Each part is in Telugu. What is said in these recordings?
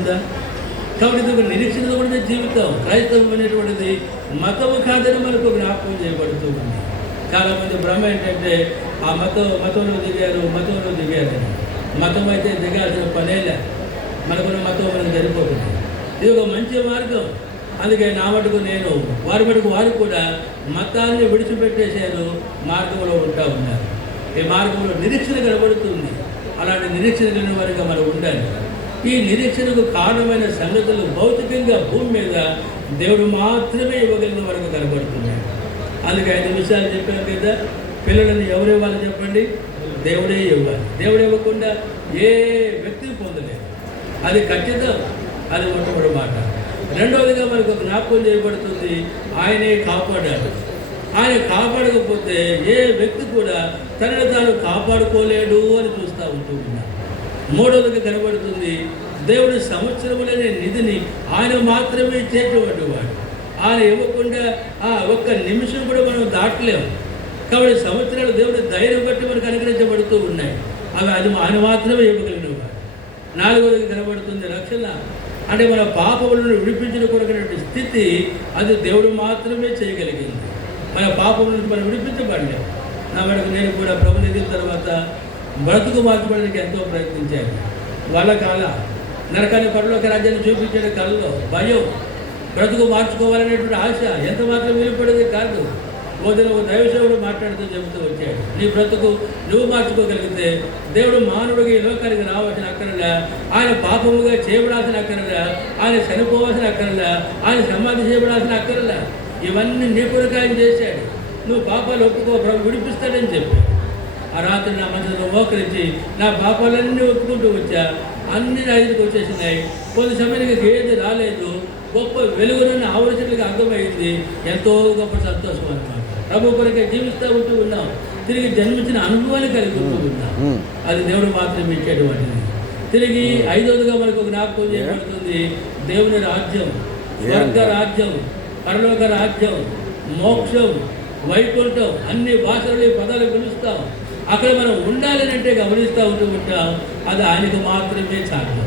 ఉందా? కాబట్టి ఇది ఒక నిరీక్షణతో కూడిన జీవితం. క్రైస్తవం అనేటువంటిది మతము కాదని మనకు జ్ఞాపకం చేయబడుతూ ఉంది. చాలామంది భ్రమ ఏంటంటే ఆ మతంలో దిగారు మతం అయితే దిగాల్సిన పనేలే, మనకున్న మతం మనకు సరిపోతుంది. ఇది ఒక మంచి మార్గం. అందుకే నా మటుకు నేను వారి మటుకు వారు కూడా మతాన్ని విడిచిపెట్టేశారు, మార్గంలో ఉంటా ఉన్నారు. ఈ మార్గంలో నిరీక్షణ కనబడుతుంది. అలాంటి నిరీక్షణ కలిగిన వారిగా మనం ఉండాలి. ఈ నిరీక్షణకు కారణమైన సంగతులు భౌతికంగా భూమి మీద దేవుడు మాత్రమే ఇవ్వగలిగిన వరకు కనబడుతున్నాడు. అందుకే 5 విషయాలు చెప్పాను కదా, పిల్లలను ఎవరు ఇవ్వాలి చెప్పండి? దేవుడే ఇవ్వాలి. దేవుడు ఇవ్వకుండా ఏ వ్యక్తి పొందలేదు. అది ఖచ్చితం. అది మొట్టమొదటి మాట. రెండవదిగా మనకు జ్ఞాపకం చేయబడుతుంది, ఆయనే కాపాడాడు. ఆయన కాపాడకపోతే ఏ వ్యక్తి కూడా తనను తాను కాపాడుకోలేడు అని చూస్తూ ఉంటూ ఉన్నాం. మూడవదిగా కనబడుతుంది, దేవుడి సంవత్సరములనే నిధిని ఆయన మాత్రమే ఇచ్చేటువంటి వాడు. ఆయన ఇవ్వకుండా ఒక్క నిమిషం కూడా మనం దాటలేము. కాబట్టి సంవత్సరాలు దేవుడి ధైర్యం బట్టి మనకు అనుగ్రహించబడుతూ ఉన్నాయి. అది ఆయన మాత్రమే ఇవ్వగలిగిన వాడు. నాలుగవదిగా కనబడుతుంది రక్షణ. అంటే మన పాపములను విడిపించిన కొరకైనటువంటి స్థితి అది దేవుడు మాత్రమే చేయగలిగింది. మన పాపం నుంచి మనం విడిపించబడలేము. నా మనకు నేను కూడా ప్రభుని ఎదిగిన తర్వాత బ్రతుకు మార్చబడడానికి ఎంతో ప్రయత్నించాను. వాళ్ళ కాల నరకాన్ని పరలోక రాజ్యాన్ని చూపించే కళలో భయం, బ్రతుకు మార్చుకోవాలనేటువంటి ఆశ ఎంత మాత్రం విలుపడేది కాదు. ఓ దైవసేవుడు మాట్లాడుతూ చెబుతూ వచ్చాడు, నీ బ్రతుకు నువ్వు మార్చుకోగలిగితే దేవుడు మానవుడికి ఈ లోకానికి రావాల్సిన అక్కరలా, ఆయన పాపముగా చేయబడాల్సిన అక్కరలా, ఆయన చనిపోవాల్సిన అక్కరలా, ఆయన సమాధి చేయబడాల్సిన అక్కరలా, ఇవన్నీ నీ కొరకు ఆయన చేశాడు. నువ్వు పాపాలు ఒప్పుకో, ప్రభు విడిపిస్తాడని చెప్పాడు. ఆ రాత్రి నా మనసులో మోకరించి నా పాపాలన్నీ ఒప్పుకుంటూ వచ్చా. అన్ని నా ఎదురుకు వచ్చేసినాయి. కొంత సమయానికి ఏది రాలేదు. గొప్ప వెలుగునని ఆలోచనలకు అర్థమైంది. ఎంతో గొప్ప సంతోషం అన్నమాట. ప్రభు కొరకే జీవిస్తూ ఉంటూ ఉన్నాం. తిరిగి జన్మించిన అనుభవాన్ని కలిగి ఉంటూ ఉన్నాం. అది దేవుడు మాత్రమే ఇచ్చేటువంటిది. తిరిగి 5వదిగా మనకు జ్ఞాపకం చేయబడుతుంది, దేవుని రాజ్యం, స్వర్గ రాజ్యం, పరలోక రాజ్యం, మోక్షం, వైకుంఠం, అన్ని భాషలు పదాలు పిలుస్తాం. అక్కడ మనం ఉండాలని అంటే గమనిస్తూ ఉంటూ ఉంటాం. అది ఆయనకు మాత్రమే సాధ్యం.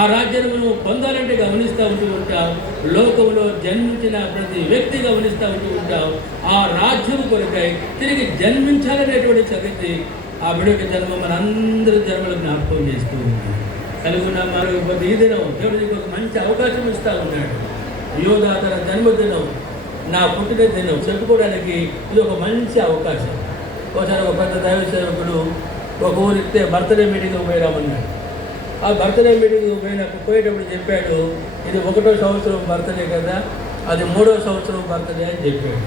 ఆ రాజ్యాన్ని మనం పొందాలంటే గమనిస్తూ ఉంటూ ఉంటాం. లోకంలో జన్మించిన ప్రతి వ్యక్తి గమనిస్తూ ఉంటూ ఉంటాం. ఆ రాజ్యం కొరకై తిరిగి జన్మించాలనేటువంటి సంగతి ఆ బిడ్డ జన్మ మనందరి జన్మలు జ్ఞాపకం చేస్తూ ఉంటాం. కలుగున్న మరొక ఈ దినం దేవుడికి ఒక మంచి అవకాశం ఇస్తూ ఉన్నాడు. యోధాతర జన్మదినం, నా పుట్టిన దినం చెప్పుకోవడానికి ఇది ఒక మంచి అవకాశం. ఒకసారి ఒక పెద్ద దైవ సేవకుడు ఒక ఊరిస్తే బర్త్డే మీటింగ్కి పోయిరామన్నాడు. ఆ బర్త్డే మీటింగ్కి పోయేటప్పుడు చెప్పాడు, ఇది 1వ సంవత్సరం బర్త్డే కదా, అది 3వ సంవత్సరం బర్త్డే అని చెప్పాడు.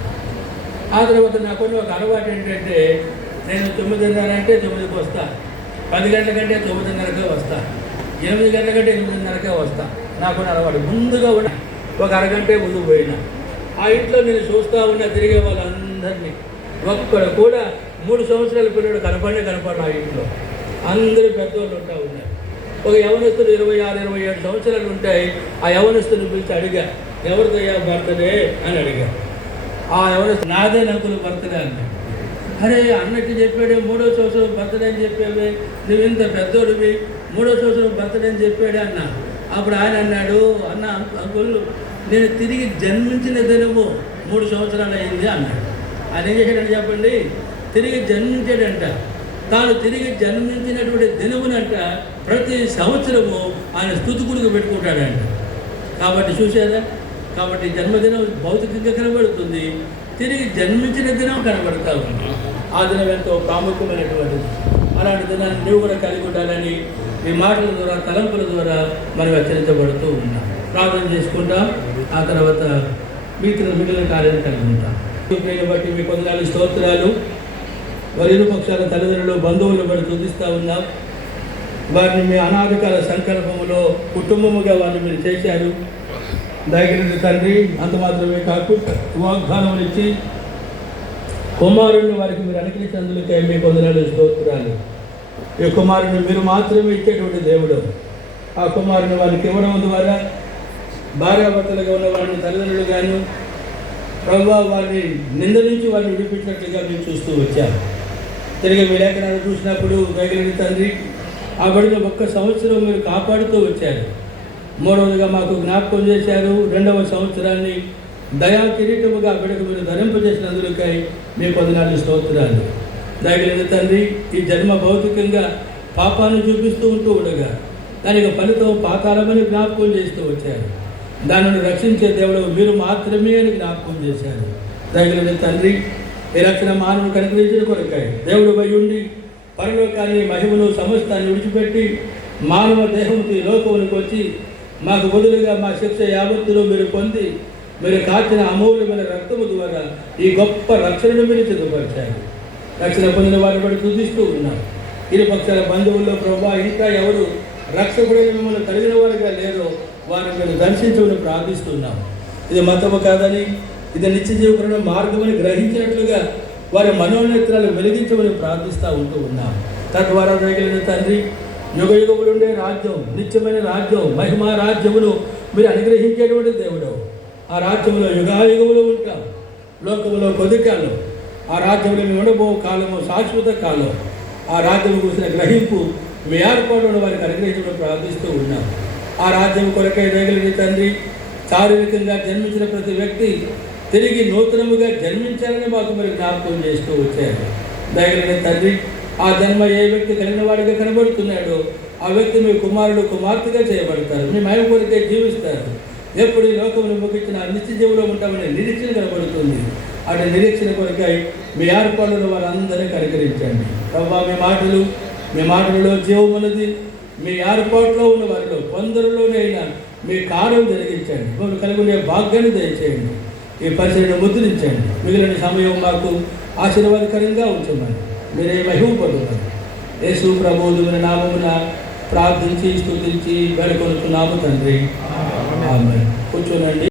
ఆ తర్వాత నాకున్న ఒక అలవాటు ఏంటంటే, నేను 9:30 అంటే 9కి వస్తా, 10 గంటల కంటే 9:30కే వస్తా, 8 గంటల కంటే 8:30కే వస్తా. నాకున్న అలవాటు. ముందుగా ఉన్న ఒక అరగంటే ముందుకు పోయినా ఆ ఇంట్లో నేను చూస్తూ ఉన్నా తిరిగే వాళ్ళందరినీ. ఒక్కడు కూడా 3 సంవత్సరాల పిల్లడు కనపడిన ఆ ఇంట్లో అందరూ పెద్దవాళ్ళు ఉంటా ఉన్నారు. ఒక యవనస్తుడు 26-27 సంవత్సరాలు ఉంటాయి. ఆ యవనస్తుని పిలిచి అడిగా, ఎవరిదయ్యా బర్త్డే అని అడిగా. ఆ యవనస్తుడు, నాదే నకులు బర్త్డే అన్నాడు. అరే అన్నట్టు చెప్పాడే, 3వ సంవత్సరం బర్త్డే అని చెప్పావే, నువ్వు ఇంత పెద్దోడివి, 3వ సంవత్సరం బర్త్డే అని చెప్పాడే అన్నా. అప్పుడు ఆయన అన్నాడు, అన్న అంకుల్, నేను తిరిగి జన్మించిన దినము 3 సంవత్సరాలు అయింది అన్నాడు. ఆయన ఏం చేశాడని చెప్పండి, తిరిగి జన్మించాడంట. తాను తిరిగి జన్మించినటువంటి దినమునంట ప్రతి సంవత్సరము ఆయన స్తుతికుడికి పెట్టుకుంటాడంట. కాబట్టి చూసారా, కాబట్టి జన్మదినం భౌతికంగా కనబడుతుంది, తిరిగి జన్మించిన దినం కనబడతా ఉంది. ఆ దినం ఎంతో ప్రాముఖ్యమైనటువంటిది. అలాంటి దినాన్ని నువ్వు కూడా కలిగి ఉండాలని ఈ మాటల ద్వారా, తలంపుల ద్వారా మనం హెచ్చరించబడుతూ ఉన్నాం. ప్రార్థన చేసుకుంటాం. ఆ తర్వాత మిగిలిన కార్యాన్ని కలిగి ఉంటాం. బట్టి మీ కొందరు స్తోత్రాలు. వారి ఇరుపక్షాల తల్లిదండ్రులు, బంధువులను బట్టి స్తుతిస్తూ ఉన్నాం. వారిని మీ అనాదికాల సంకల్పములో కుటుంబముగా వారిని మీరు చేశారు. దయగలిగిన తండ్రి, అంత మాత్రమే కాకుండా వాగ్దానములు ఇచ్చి కుమారుడిని వారికి మీరు అనుగ్రహించినందుకే మీ కొందరు స్తోత్రాలు. ఈ కుమారుని మీరు మాత్రమే ఇచ్చేటువంటి దేవుడు. ఆ కుమారుని వారికి ఇవ్వడం ద్వారా భార్యాభర్తలుగా ఉన్న వారిని తల్లిదండ్రులు కానీ ప్రభువా వారిని నింద నుంచి వారిని విడిపించినట్లుగా మేము చూస్తూ వచ్చారు. తిరిగి మీ లేఖనాలు చూసినప్పుడు దయగలిగిన తండ్రి, ఆ బడిని 1 సంవత్సరం మీరు కాపాడుతూ వచ్చారు. మూడవదిగా మాకు జ్ఞాపకం చేశారు. 2వ సంవత్సరాన్ని దయా కిరీటముగా బిడకు మీరు ధరింపజేసినందుకై మీ పొందనాలు స్తోత్రాలు. దయగలిగిన తండ్రి, ఈ జన్మ భౌతికంగా పాపాన్ని చూపిస్తూ ఉంటూ ఉండగా దానికి ఫలితం పాతాళమని జ్ఞాపకం చేస్తూ వచ్చారు. దానిని రక్షించే దేవుడు మీరు మాత్రమే అని జ్ఞాపకం చేశారు. దయగలిగిన తండ్రి, ఈ రక్షణ మానవుని అనుగ్రహించిన కొరకై దేవుడు పై ఉండి పరలోకాన్ని మహిమను సమస్తాన్ని విడిచిపెట్టి మానవ దేహంతో ఈ లోకమునికి వచ్చి మాకు బదులుగా మా శిక్ష యావత్తులో మీరు పొంది మీరు కాచిన అమూల్యమైన రక్తము ద్వారా ఈ గొప్ప రక్షణను మీరు సిద్ధపరిచారు. రక్షణ పొందిన వారిని బట్టి స్తుతిస్తూ ఉన్నాం. ఇరు పక్షాల బంధువుల్లో ప్రభా ఇంకా ఎవరు రక్షకుడైన మిమ్మల్ని కలిగిన వారుగా లేరో వారిని మీరు దర్శించమని ప్రార్థిస్తున్నాం. ఇది మతము కాదని, ఇది నిత్య జీవన మార్గమని గ్రహించినట్లుగా వారి మనోనేత్రాలు వెలిగించమని ప్రార్థిస్తూ ఉంటూ ఉన్నాం. తద్వారా దయగలిగిన తండ్రి, యుగ యుగములు ఉండే రాజ్యం, నిత్యమైన రాజ్యం, మహిమా రాజ్యమును మీరు అనుగ్రహించేటువంటి దేవుడు. ఆ రాజ్యంలో యుగాయుగములు ఉంటాం. లోకములో కొద్ది కాలం, ఆ రాజ్యంలో మేము ఉండబో కాలము శాశ్వత కాలం. ఆ రాజ్యం గురించిన గ్రహింపు మీ ఏర్పాటును వారికి అనుగ్రహించడం ప్రార్థిస్తూ ఉన్నాం. ఆ రాజ్యం కొరకై దయగలిగిన తండ్రి, శారీరకంగా జన్మించిన ప్రతి వ్యక్తి తిరిగి నూతనముగా జన్మించాలని మాకు మీరు జ్ఞాపకం చేస్తూ వచ్చారు. దయగలిగిన తండ్రి, ఆ జన్మ ఏ వ్యక్తి కలిగిన వాడిగా కనబడుతున్నాడో ఆ వ్యక్తి మీ కుమారుడు కుమార్తెగా చేయబడతారు. మీ మహిమ కొరకే జీవిస్తారు. ఎప్పుడు ఈ లోకమును ముగించిన నిత్య జీవులో ఉంటామనే నిరీక్షణ కనబడుతుంది. అటు నిరీక్షణ కొరకై మీ ఏర్పాటును వారందరినీ కనికరించండి. ప్రభావ మీ మాటలలో జీవమున్నది. మీ ఏర్పాటులో ఉన్న వారిలో కొందరిలోనైనా మీ కార్యం జరిగించండి. మమ్మల్ని కలిగి భాగ్యాన్ని దయచేయండి. ఈ పరిచయను ముద్రించండి. మిగిలిన సమయం మాకు ఆశీర్వాదకరంగా ఉంచమని మీరే మహిమ పొందుతారు. యేసు ప్రభువుని నామమున ప్రార్థించి స్తుతించి వేడుకొనుచున్నాము తండ్రి. ఆమేన్. కూర్చోనండి.